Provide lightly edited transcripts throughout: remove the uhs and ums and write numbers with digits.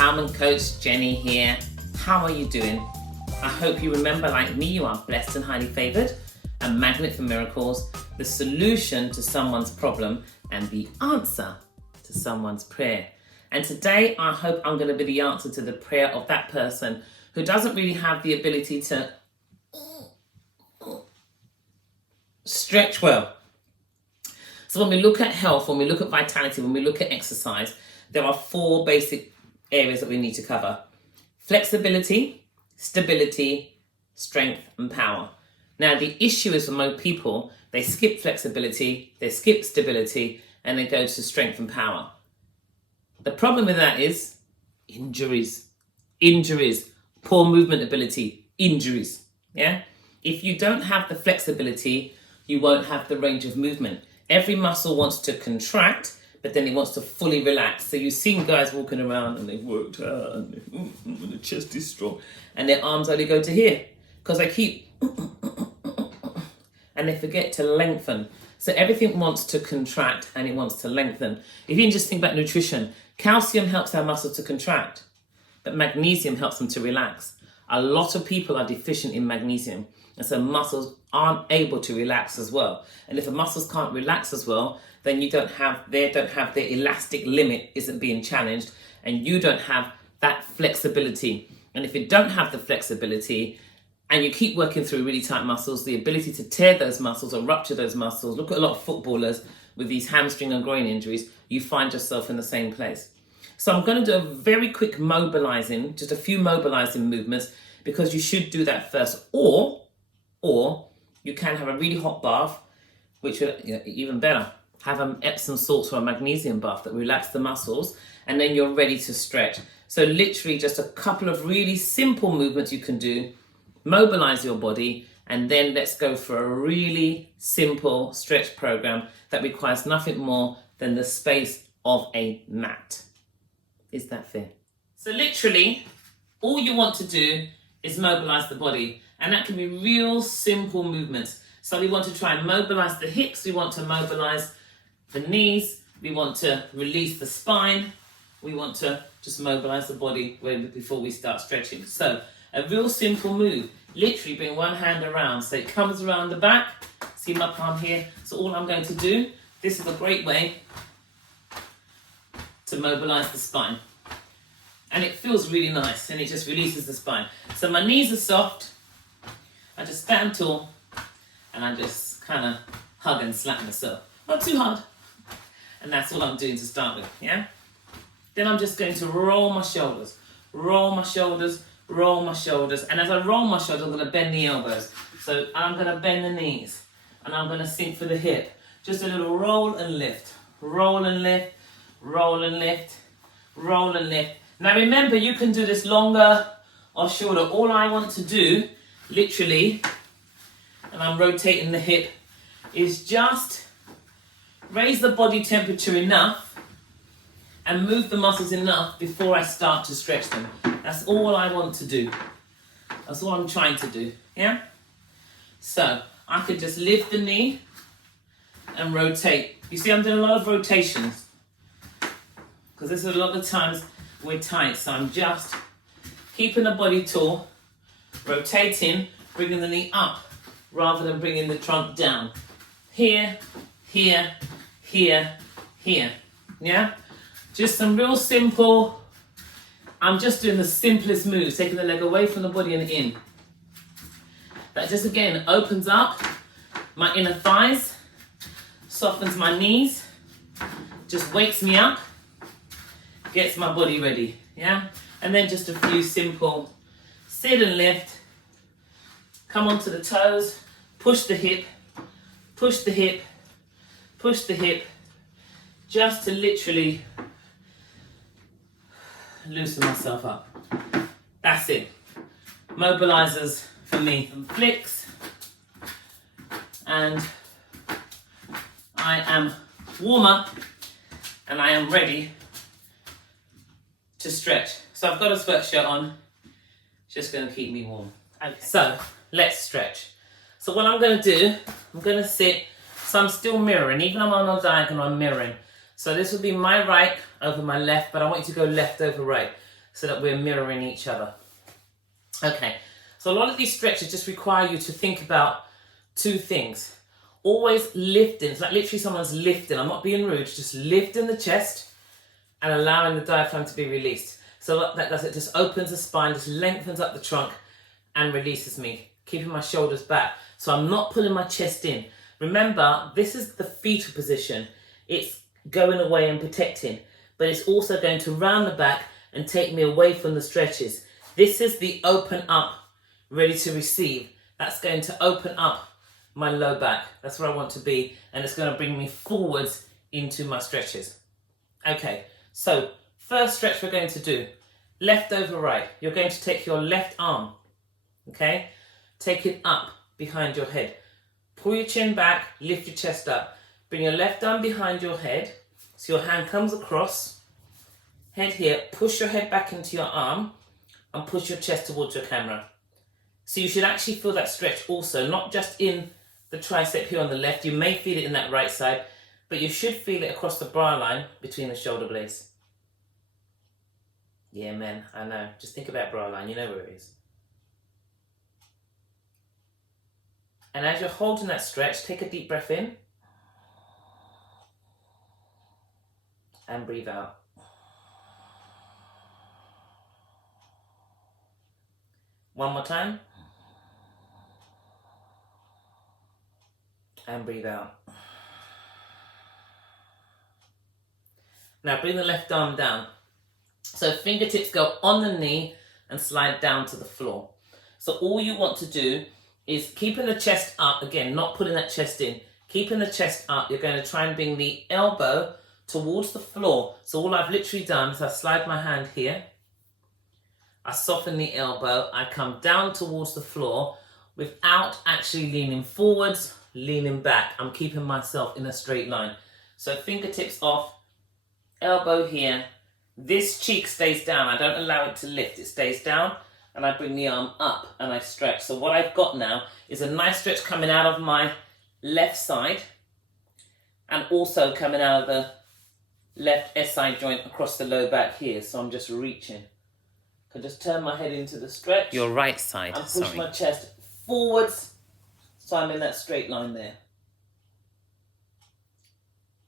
empowerment coach Jenny here. How are you doing? I hope you remember, like me, you are blessed and highly favored, a magnet for miracles, the solution to someone's problem, and the answer to someone's prayer. And today, I hope I'm going to be the answer to the prayer of that person who doesn't really have the ability to stretch well. So when we look at health, when we look at vitality, when we look at exercise, there are four basic areas that we need to cover: flexibility, stability, strength, and power. Now, the issue is for most people, they skip flexibility, they skip stability, and they go to strength and power. The problem with that is injuries, poor movement ability, injuries. Yeah. If you don't have the flexibility, you won't have the range of movement. Every muscle wants to contract, but then it wants to fully relax. So you've seen guys walking around and they've worked hard and the chest is strong and their arms only go to here because they keep and they forget to lengthen. So everything wants to contract and it wants to lengthen. If you just think about nutrition, calcium helps our muscles to contract, but magnesium helps them to relax. A lot of people are deficient in magnesium, and so muscles aren't able to relax as well. And if the muscles can't relax as well, then they don't have their elastic limit isn't being challenged, and you don't have that flexibility. And if you don't have the flexibility and you keep working through really tight muscles, the ability to tear those muscles or rupture those muscles, look at a lot of footballers with these hamstring and groin injuries, you find yourself in the same place. So I'm going to do a very quick mobilizing, just a few mobilizing movements, because you should do that first. Or you can have a really hot bath, which would even better. Have an Epsom salts or a magnesium bath that relax the muscles, and then you're ready to stretch. So literally just a couple of really simple movements you can do, mobilize your body, and then let's go for a really simple stretch program that requires nothing more than the space of a mat. Is that fair? So literally, all you want to do is mobilize the body, and that can be real simple movements. So we want to try and mobilize the hips, we want to mobilize the knees, we want to release the spine, we want to just mobilize the body before we start stretching. So a real simple move, literally bring one hand around, so it comes around the back, see my palm here. So all I'm going to do, this is a great way to mobilize the spine. And it feels really nice, and it just releases the spine. So my knees are soft, I just stand tall, and I just kind of hug and slap myself. Not too hard. And that's all I'm doing to start with, yeah? Then I'm just going to roll my shoulders, roll my shoulders, roll my shoulders. And as I roll my shoulders, I'm going to bend the elbows. So I'm going to bend the knees, and I'm going to sink for the hip. Just a little roll and lift, roll and lift, roll and lift, roll and lift. Now remember, you can do this longer or shorter. All I want to do, literally, and I'm rotating the hip, is just raise the body temperature enough and move the muscles enough before I start to stretch them. That's all I want to do. That's all I'm trying to do, yeah? So I could just lift the knee and rotate. You see, I'm doing a lot of rotations because this is a lot of times we're tight. So I'm just keeping the body tall, rotating, bringing the knee up rather than bringing the trunk down. Here, here, here, here. Yeah? Just some real simple, I'm just doing the simplest moves, taking the leg away from the body and in. That just again opens up my inner thighs, softens my knees, just wakes me up, gets my body ready. Yeah? And then just a few simple sit and lift, come onto the toes, push the hip, push the hip, push the hip, just to literally loosen myself up. That's it. Mobilizers for me. Some flicks. And I am warmer and I am ready to stretch. So I've got a sweatshirt on, just going to keep me warm. Okay. So let's stretch. So what I'm going to do, I'm going to sit, so I'm still mirroring, even though I'm on a diagonal, I'm mirroring. So this will be my right over my left, but I want you to go left over right. so that we're mirroring each other. Okay, so a lot of these stretches just require you to think about two things. Always lifting, it's like literally someone's lifting, I'm not being rude, just lifting the chest and allowing the diaphragm to be released. So what that does, it just opens the spine, just lengthens up the trunk and releases me, keeping my shoulders back. So I'm not pulling my chest in. Remember, this is the fetal position. It's going away and protecting, but it's also going to round the back and take me away from the stretches. This is the open up, ready to receive. That's going to open up my low back. That's where I want to be, and it's going to bring me forwards into my stretches. Okay, so first stretch we're going to do, left over right. You're going to take your left arm, okay? Take it up behind your head. Pull your chin back, lift your chest up. Bring your left arm behind your head, so your hand comes across, head here, push your head back into your arm, and push your chest towards your camera. So you should actually feel that stretch also, not just in the tricep here on the left. You may feel it in that right side, but you should feel it across the bra line between the shoulder blades. Yeah, man, I know. Just think about bra line, you know where it is. And as you're holding that stretch, take a deep breath in and breathe out. One more time. And breathe out. Now bring the left arm down. So fingertips go on the knee and slide down to the floor. So all you want to do is keeping the chest up, again, not putting that chest in, keeping the chest up. You're going to try and bring the elbow towards the floor. So all I've literally done is I slide my hand here, I soften the elbow, I come down towards the floor without actually leaning forwards, leaning back. I'm keeping myself in a straight line. So fingertips off, elbow here, this cheek stays down. I don't allow it to lift, it stays down, and I bring the arm up and I stretch. So what I've got now is a nice stretch coming out of my left side and also coming out of the left SI joint across the low back here. So I'm just reaching. I can just turn my head into the stretch. Your right side, and push my chest forwards, so I'm in that straight line there.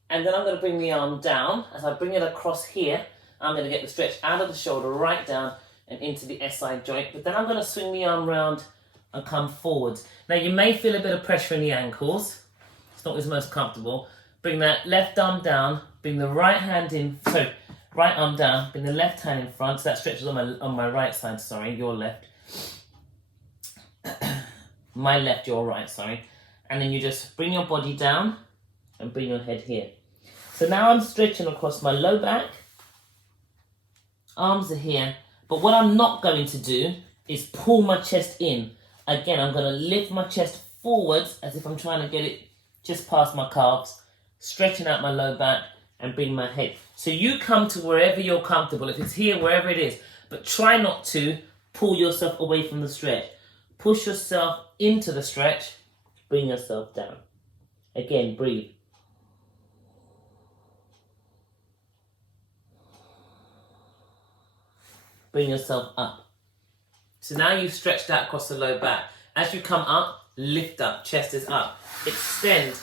And then I'm going to bring the arm down. As I bring it across here, I'm going to get the stretch out of the shoulder, right down and into the SI joint. But then I'm going to swing the arm round and come forwards. Now you may feel a bit of pressure in the ankles. It's not as most comfortable. Bring that left arm down, bring the right hand in, sorry, right arm down, bring the left hand in front. So that stretches on my right side, sorry, your left. My left, your right, sorry. And then you just bring your body down and bring your head here. So now I'm stretching across my low back. Arms are here. But what I'm not going to do is pull my chest in. Again, I'm going to lift my chest forwards as if I'm trying to get it just past my calves, stretching out my low back and bring my head. So you come to wherever you're comfortable. If it's here, wherever it is. But try not to pull yourself away from the stretch. Push yourself into the stretch. Bring yourself down. Again, breathe. Bring yourself up. So now you've stretched out across the low back. As you come up, lift up, chest is up. Extend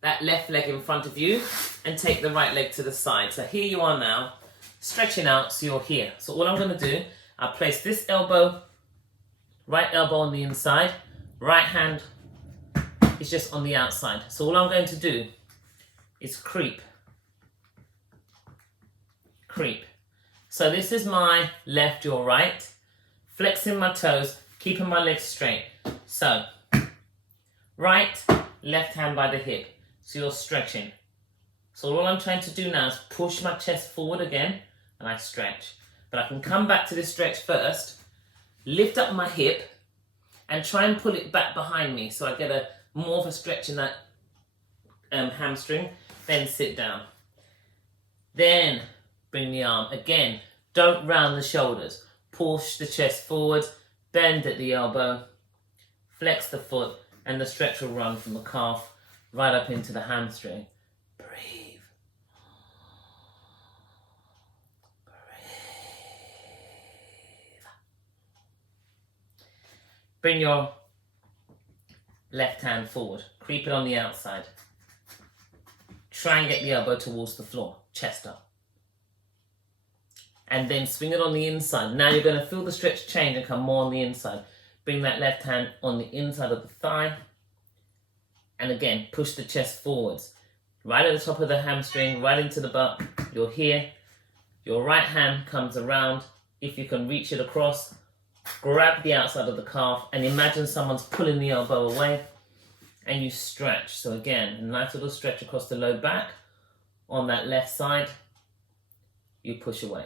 that left leg in front of you and take the right leg to the side. So here you are now, stretching out, so you're here. So all I'm going to do, I'll place this elbow, right elbow on the inside, right hand is just on the outside. So all I'm going to do is creep. Creep. So this is my left, your right. Flexing my toes, keeping my legs straight. So, right, left hand by the hip. So you're stretching. So all I'm trying to do now is push my chest forward again, and I stretch. But I can come back to this stretch first, lift up my hip, and try and pull it back behind me. So I get more of a stretch in that hamstring. Then sit down. Then bring the arm. Again, don't round the shoulders. Push the chest forward, bend at the elbow, flex the foot, and the stretch will run from the calf right up into the hamstring. Breathe. Breathe. bring your left hand forward, creep it on the outside. Try and get the elbow towards the floor, chest up. And then swing it on the inside. Now you're going to feel the stretch change and come more on the inside. Bring that left hand on the inside of the thigh. And again, push the chest forwards. Right at the top of the hamstring, right into the butt. You're here. Your right hand comes around. If you can reach it across, grab the outside of the calf and imagine someone's pulling the elbow away and you stretch. So again, a nice little stretch across the low back. On that left side, you push away.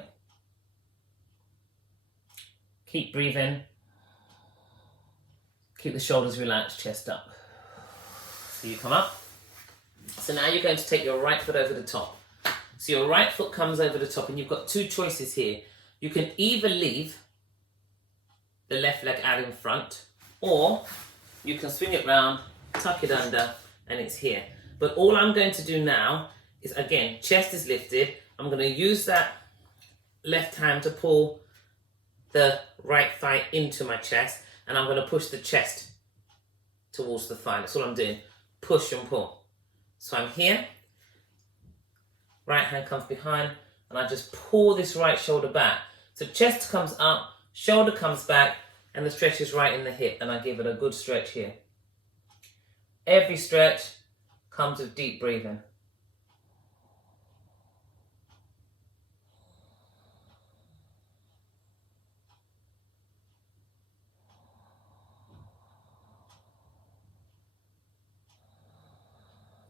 Keep breathing. Keep the shoulders relaxed, chest up. So you come up. So now you're going to take your right foot over the top. So your right foot comes over the top and you've got two choices here. You can either leave the left leg out in front or you can swing it round, tuck it under and it's here. But all I'm going to do now is, again, chest is lifted. I'm going to use that left hand to pull the right thigh into my chest and I'm going to push the chest towards the thigh. That's all I'm doing. Push and pull. So I'm here. Right hand comes behind and I just pull this right shoulder back. So chest comes up, shoulder comes back and the stretch is right in the hip and I give it a good stretch here. Every stretch comes with deep breathing.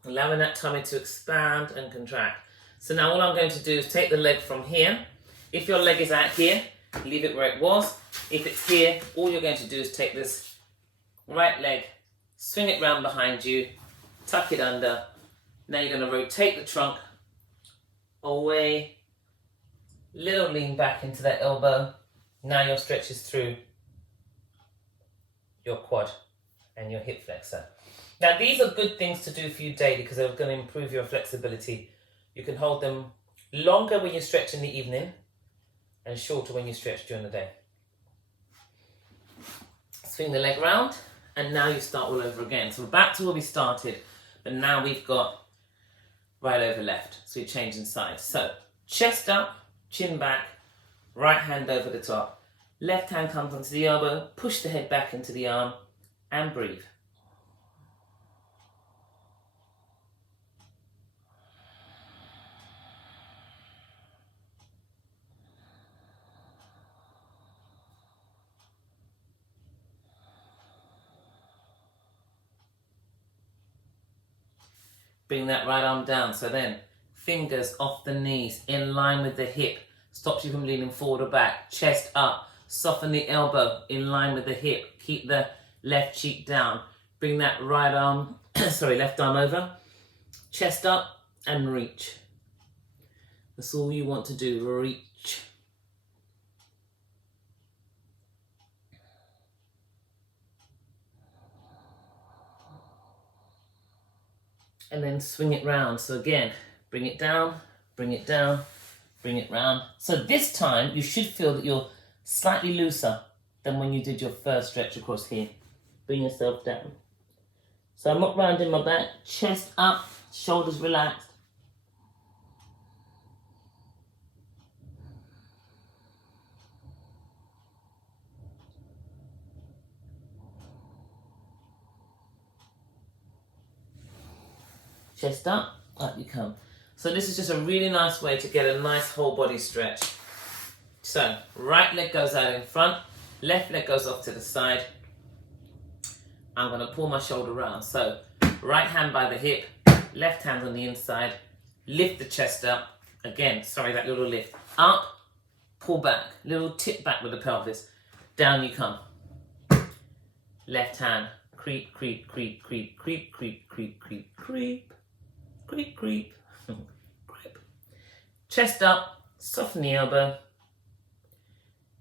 Allowing that tummy to expand and contract. So now all I'm going to do is take the leg from here. If your leg is out here, leave it where it was. If it's here, all you're going to do is take this right leg, swing it round behind you, tuck it under. Now you're going to rotate the trunk away, little lean back into that elbow. Now your stretch is through your quad and your hip flexor. Now these are good things to do for you daily because they're going to improve your flexibility. You can hold them longer when you stretch in the evening and shorter when you stretch during the day. Swing the leg round and now you start all over again. So we're back to where we started, but now we've got right over left. So we're changing sides. So chest up, chin back, right hand over the top. Left hand comes onto the elbow, push the head back into the arm and breathe. Bring that right arm down. So then, fingers off the knees, in line with the hip. Stops you from leaning forward or back. Chest up. Soften the elbow, in line with the hip. Keep the left cheek down. Bring that right arm, left arm over. Chest up and reach. That's all you want to do, reach. And then swing it round. So again, bring it down, bring it down, bring it round. So this time you should feel that you're slightly looser than when you did your first stretch across here. Bring yourself down. So I'm up round in my back, chest up, shoulders relaxed. Chest up you come. So this is just a really nice way to get a nice whole body stretch. So right leg goes out in front, left leg goes off to the side. I'm going to pull my shoulder round. So right hand by the hip, left hand on the inside, lift the chest up. Again, sorry, that little lift. Up, pull back, little tip back with the pelvis. Down you come. Left hand, creep, creep, creep, creep, creep, creep, creep, creep, creep. Creep, creep, creep. Chest up, soften the elbow,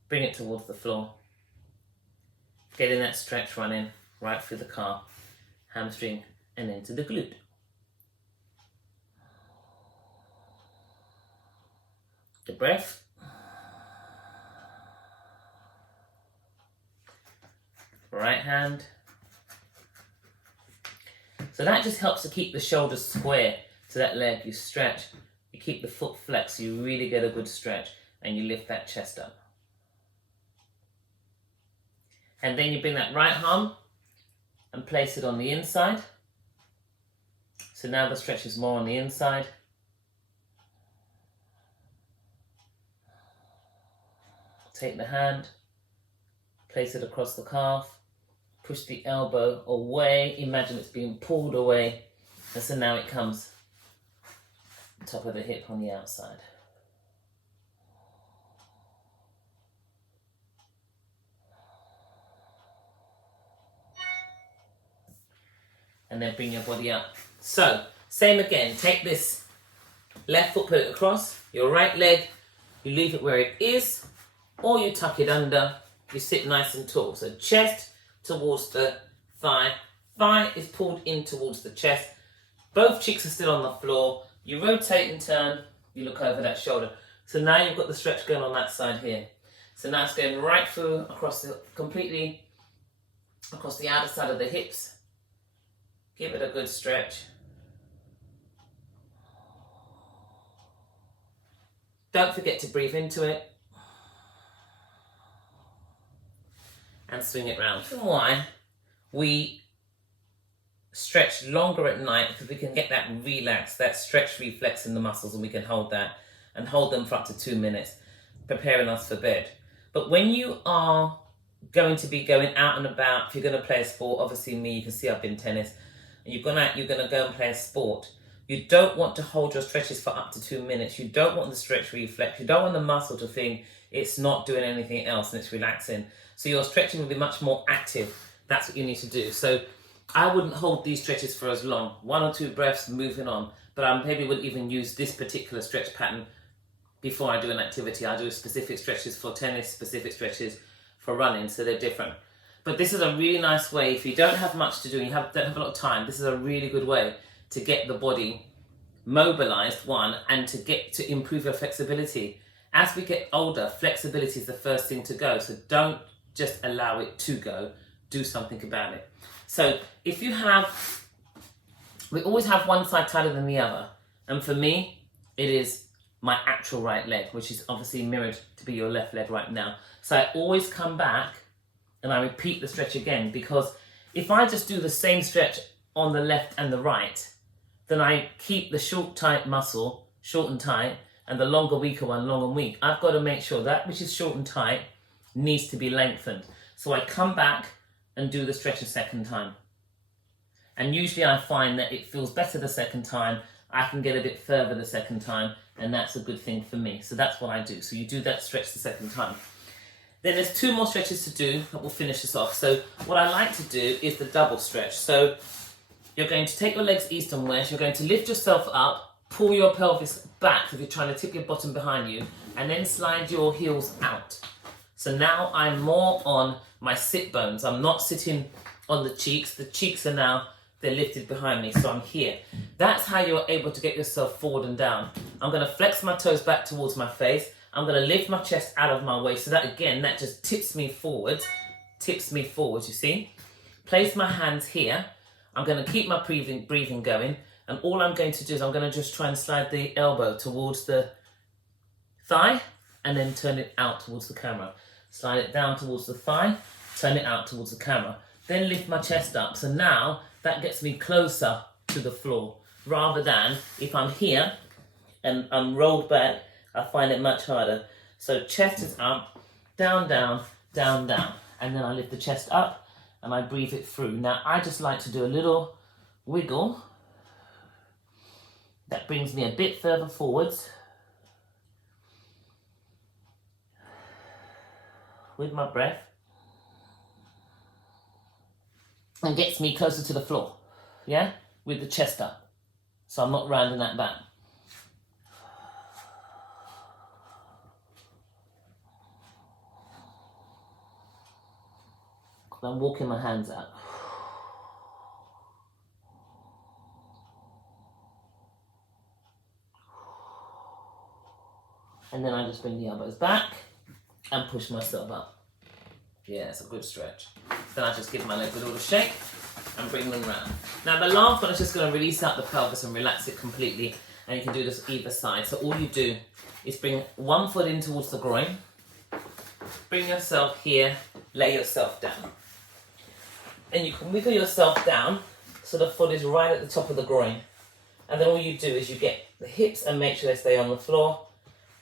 bring it towards the floor. Getting that stretch running right through the calf, hamstring, and into the glute. The breath. right hand. So that just helps to keep the shoulders square to that leg. You stretch, you keep the foot flexed, you really get a good stretch, and you lift that chest up. And then you bring that right arm and place it on the inside. So now the stretch is more on the inside. Take the hand, place it across the calf, push the elbow away, imagine it's being pulled away, and so now it comes top of the hip on the outside. And then bring your body up. So, same again, take this left foot, put it across, your right leg, you leave it where it is, or you tuck it under, you sit nice and tall. So chest towards the thigh, thigh is pulled in towards the chest, both cheeks are still on the floor, you rotate and turn, you look over that shoulder. So now you've got the stretch going on that side here. So now it's going right through, completely across the outer side of the hips. Give it a good stretch. Don't forget to breathe into it. And swing it round. And why we stretch longer at night, because we can get that relax, that stretch reflex in the muscles, and we can hold that and hold them for up to 2 minutes, preparing us for bed. But when you are going to be going out and about, if you're going to play a sport, obviously me, you can see I've been tennis, and you're going to go and play a sport, you don't want to hold your stretches for up to 2 minutes. You don't want the stretch reflex. You don't want the muscle to think it's not doing anything else and it's relaxing. So your stretching will be much more active. That's what you need to do. So I wouldn't hold these stretches for as long. 1 or 2 breaths, moving on. But I maybe wouldn't even use this particular stretch pattern before I do an activity. I do specific stretches for tennis, specific stretches for running, so they're different. But this is a really nice way, if you don't have much to do, and you don't have a lot of time, this is a really good way to get the body mobilized, one, and to improve your flexibility. As we get older, flexibility is the first thing to go. So don't just allow it to go, do something about it. So if you have, we always have one side tighter than the other. And for me, it is my actual right leg, which is obviously mirrored to be your left leg right now. So I always come back and I repeat the stretch again, because if I just do the same stretch on the left and the right, then I keep the short, tight muscle, short and tight, and the longer, weaker one, long and weak. I've got to make sure that which is short and tight needs to be lengthened. So I come back and do the stretch a second time. And usually I find that it feels better the second time. I can get a bit further the second time, and that's a good thing for me. So that's what I do. So you do that stretch the second time. Then there's 2 more stretches to do that will finish this off. So what I like to do is the double stretch. So you're going to take your legs east and west, you're going to lift yourself up, pull your pelvis back if you're trying to tip your bottom behind you, and then slide your heels out. So now I'm more on my sit bones. I'm not sitting on the cheeks are now, they're lifted behind me, so I'm here. That's how you're able to get yourself forward and down. I'm gonna flex my toes back towards my face, I'm gonna lift my chest out of my waist, so that again, that just tips me forward, you see? Place my hands here, I'm going to keep my breathing going, and all I'm going to do is I'm going to just try and slide the elbow towards the thigh and then turn it out towards the camera. Slide it down towards the thigh, turn it out towards the camera. Then lift my chest up. So now that gets me closer to the floor, rather than if I'm here and I'm rolled back, I find it much harder. So chest is up, down, down, down, down. And then I lift the chest up and I breathe it through. Now, I just like to do a little wiggle. That brings me a bit further forwards with my breath and gets me closer to the floor, yeah? With the chest up. So I'm not rounding that back. I'm walking my hands out. And then I just bring the elbows back and push myself up. Yeah, it's a good stretch. Then I just give my legs a little shake and bring them round. Now the last one is just going to release out the pelvis and relax it completely, and you can do this either side. So all you do is bring one foot in towards the groin, bring yourself here, lay yourself down. And you can wiggle yourself down so the foot is right at the top of the groin. And then all you do is you get the hips and make sure they stay on the floor,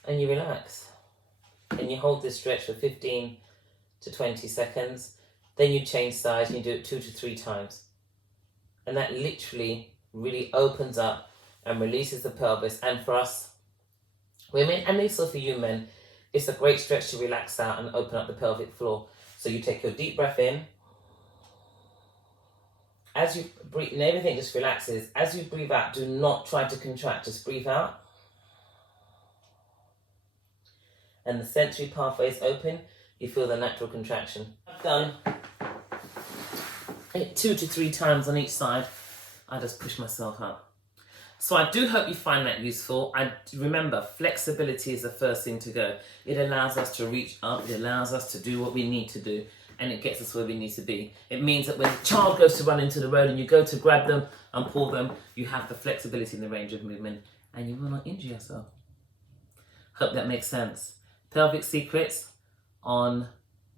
and you relax. And you hold this stretch for 15 to 20 seconds. Then you change sides and you do it 2 to 3 times. And that literally really opens up and releases the pelvis. And for us women, and also for you men, it's a great stretch to relax out and open up the pelvic floor. So you take your deep breath in. As you breathe, and everything just relaxes. As you breathe out, do not try to contract, just breathe out. And the sensory pathway is open, you feel the natural contraction. I've done it 2 to 3 times on each side. I just push myself up. So I do hope you find that useful. And remember, flexibility is the first thing to go. It allows us to reach up, it allows us to do what we need to do, and it gets us where we need to be. It means that when the child goes to run into the road and you go to grab them and pull them, you have the flexibility in the range of movement and you will not injure yourself. Hope that makes sense. Pelvic Secrets on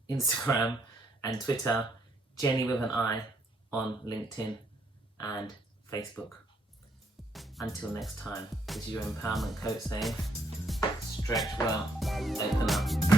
Instagram and Twitter, Jenny with an I on LinkedIn and Facebook. Until next time, this is your empowerment coach saying, stretch well, open up.